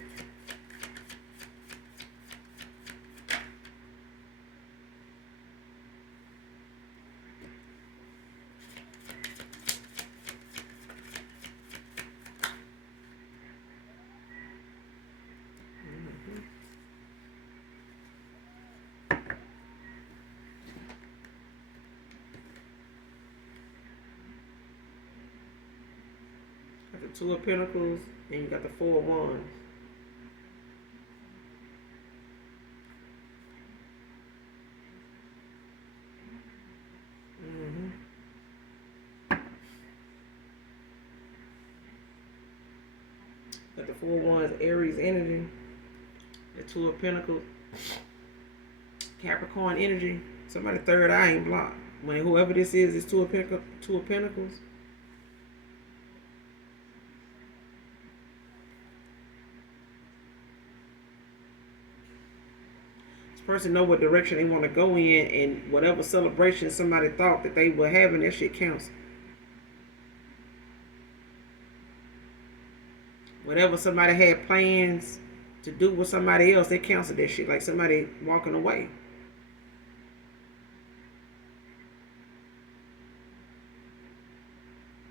the Two of Pentacles, and you got the Four of Wands. Got the Four of Wands, Aries energy. The Two of Pentacles, Capricorn energy. Somebody third eye ain't blocked. When whoever this is Two of Pentacles. This person know what direction they want to go in, and whatever celebration somebody thought that they were having, that shit counts. Whatever somebody had plans to do with somebody else, they canceled that shit. Like somebody walking away.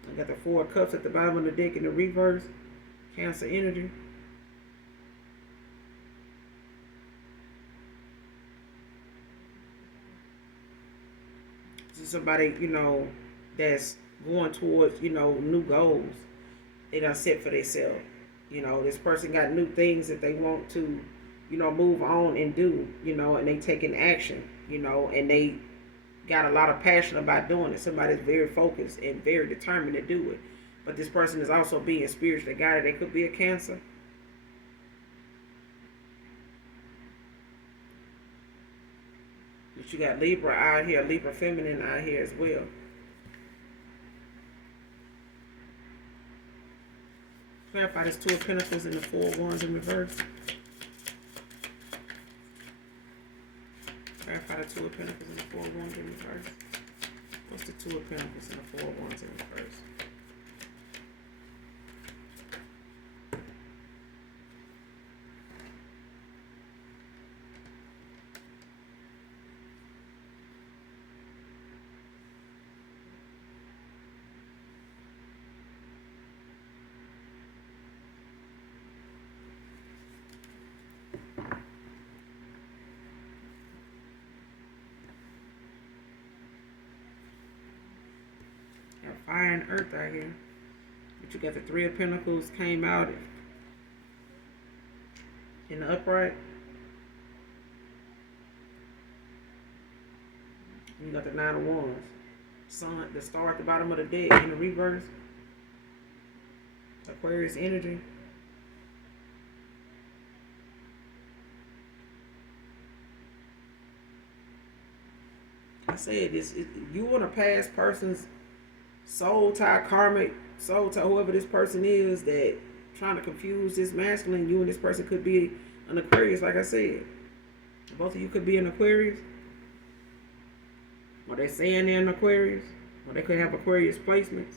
I got the Four of Cups at the bottom of the deck in the reverse. Cancer energy. This is somebody, that's going towards, new goals they done set for themselves. This person got new things that they want to, move on and do, and they taking action, and they got a lot of passion about doing it. Somebody's very focused and very determined to do it. But this person is also being spiritually guided. They could be a Cancer. But you got Libra out here, Libra feminine out here as well. Clarify this Two of Pentacles and the Four of Wands in reverse. Clarify the Two of Pentacles and the Four of Wands in reverse. What's the Two of Pentacles and the Four of Wands in reverse? Fire and earth out here. But you got the Three of Pentacles came out in the upright. You got the Nine of Wands. Sun, the star at the bottom of the deck in the reverse. Aquarius energy. I said this, you want a past person's soul tie, karmic soul tie, whoever this person is that trying to confuse this masculine. You and this person could be an Aquarius, like I said. Both of you could be an Aquarius. Or they saying they're an Aquarius. Or they could have Aquarius placements.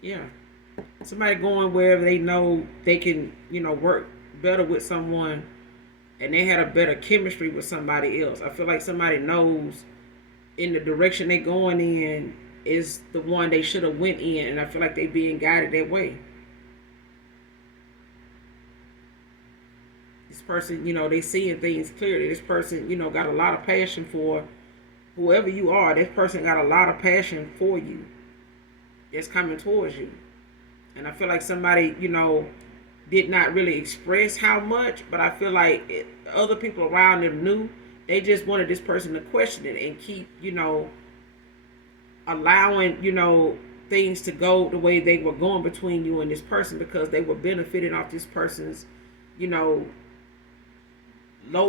Yeah. Somebody going wherever they know they can, work better with someone, and they had a better chemistry with somebody else. I feel like somebody knows in the direction they going in is the one they should have went in, and I feel like they being guided that way. This person, they seeing things clearly. This person, got a lot of passion for whoever you are. This person got a lot of passion for you. It's coming towards you. And I feel like somebody, did not really express how much, but I feel like other people around them knew. They just wanted this person to question it and keep, allowing, things to go the way they were going between you and this person, because they were benefiting off this person's, low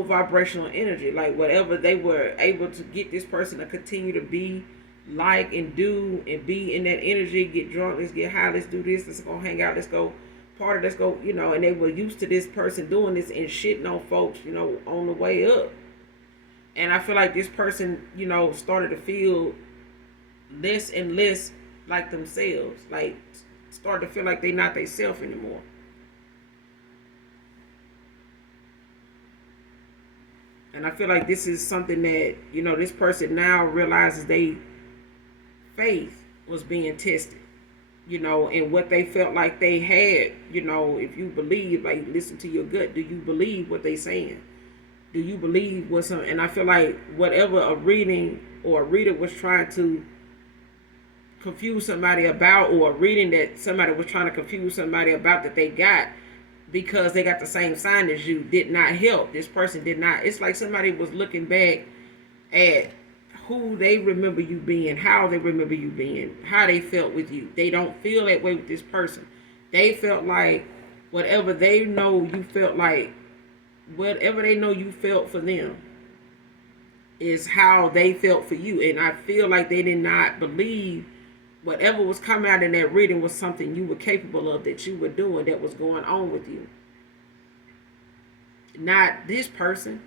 vibrational energy. Like whatever they were able to get this person to continue to be like and do and be in that energy, get drunk, let's get high, let's do this, let's go hang out, let's go party, let's go, and they were used to this person doing this and shitting on folks, on the way up. And I feel like this person, started to feel less and less like themselves, like started to feel like they're not themselves anymore. And I feel like this is something that, this person now realizes they faith was being tested, and what they felt like they had, if you believe, like listen to your gut, do you believe what they saying? Do you believe what some? And I feel like whatever a reading or a reader was trying to confuse somebody about, or a reading that somebody was trying to confuse somebody about that they got because they got the same sign as you, did not help. This person did not. It's like somebody was looking back at who they remember you being, how they remember you being, how they felt with you. They don't feel that way with this person. They felt like whatever they know you felt like, whatever they know you felt for them is how they felt for you. And I feel like they did not believe whatever was coming out in that reading was something you were capable of, that you were doing, that was going on with you. Not this person.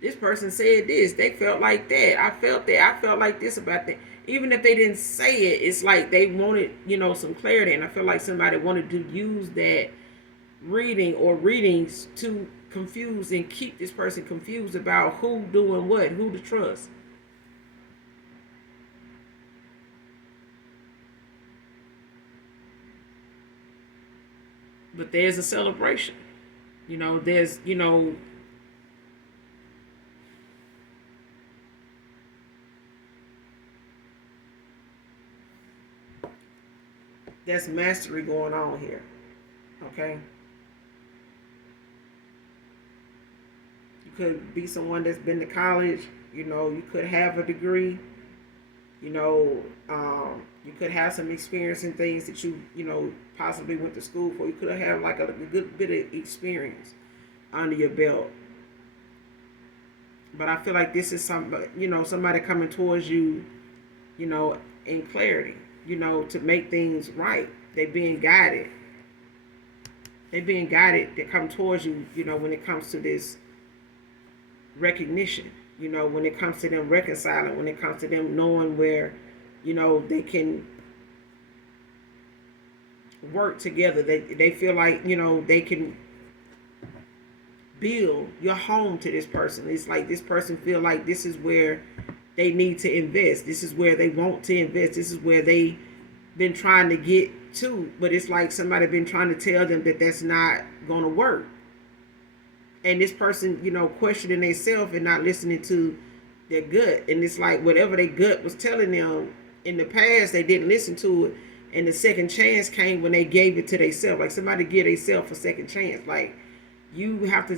This person said this. They felt like that. I felt that. I felt like this about that. Even if they didn't say it, it's like they wanted, some clarity. And I feel like somebody wanted to use that reading or readings to confuse and keep this person confused about who doing what, who to trust. But there's a celebration. There's, there's mastery going on here. Okay? You could be someone that's been to college. You could have a degree. You could have some experience in things that you possibly went to school for. You could have like a good bit of experience under your belt. But I feel like this is somebody coming towards you, in clarity, to make things right. They're being guided. They're being guided to come towards you, when it comes to this recognition, when it comes to them reconciling, when it comes to them knowing where, they can work together. They feel like, they can build your home to this person. It's like this person feel like this is where they need to invest. This is where they want to invest. This is where they been trying to get to. But it's like somebody been trying to tell them that that's not going to work. And this person, questioning themselves and not listening to their gut. And it's like whatever their gut was telling them in the past, they didn't listen to it. And the second chance came when they gave it to themselves. Like somebody give themselves a second chance. Like you have to,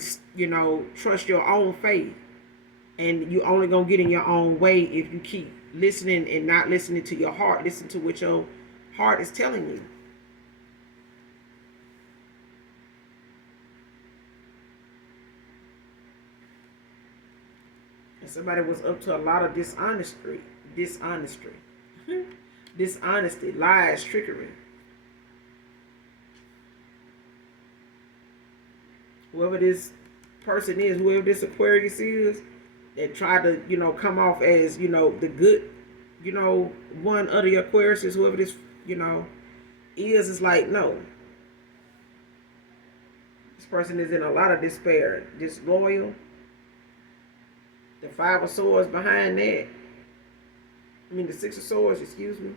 trust your own faith. And you only going to get in your own way if you keep listening and not listening to your heart. Listen to what your heart is telling you. And somebody was up to a lot of dishonesty, lies, trickery. Whoever this person is, whoever this Aquarius is, that try to, come off as, the good, one of the Aquarius, whoever this, is like, no. This person is in a lot of despair, disloyal. The Five of Swords behind that. The Six of Swords, excuse me.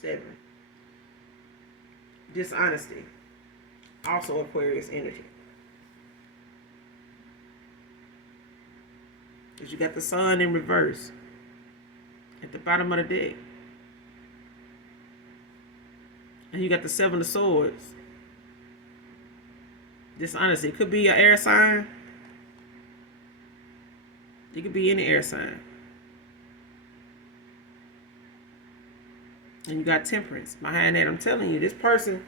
Seven. Dishonesty. Also Aquarius energy. Because you got the Sun in reverse at the bottom of the deck. And you got the Seven of Swords. Dishonesty. It could be an air sign. It could be any air sign. And you got Temperance behind that. I'm telling you, this person,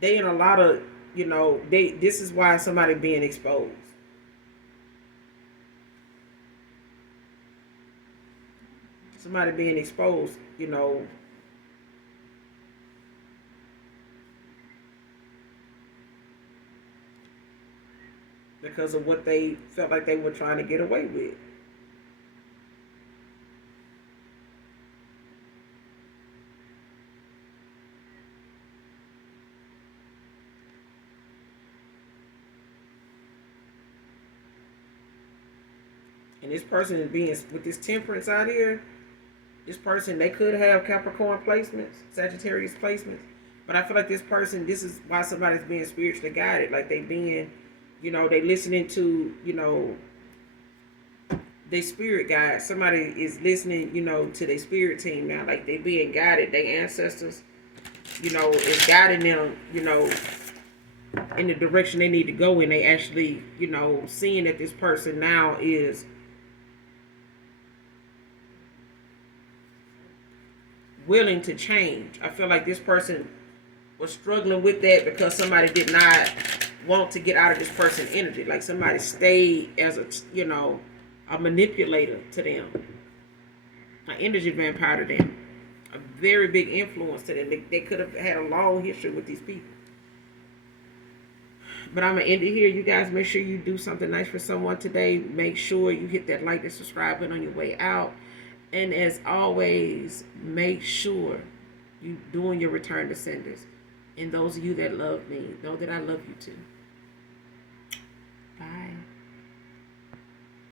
they in a lot of, this is why somebody being exposed. Somebody being exposed, because of what they felt like they were trying to get away with. And this person is being, with this Temperance out here, this person, they could have Capricorn placements, Sagittarius placements, But I feel like this person, this is why somebody's being spiritually guided. Like they being, they listening to, their spirit guide. Somebody is listening, to their spirit team now. Like they being guided. Their ancestors, is guiding them, in the direction they need to go in. They actually, seeing that this person now is willing to change. I feel like this person was struggling with that because somebody did not want to get out of this person's energy. Like somebody stayed as a manipulator to them, an energy vampire to them, a very big influence to them. They could have had a long history with these people. But I'm going to end it here. You guys, make sure you do something nice for someone today. Make sure you hit that like and subscribe button on your way out. And as always, make sure you doing your return to senders. And those of you that love me, know that I love you too.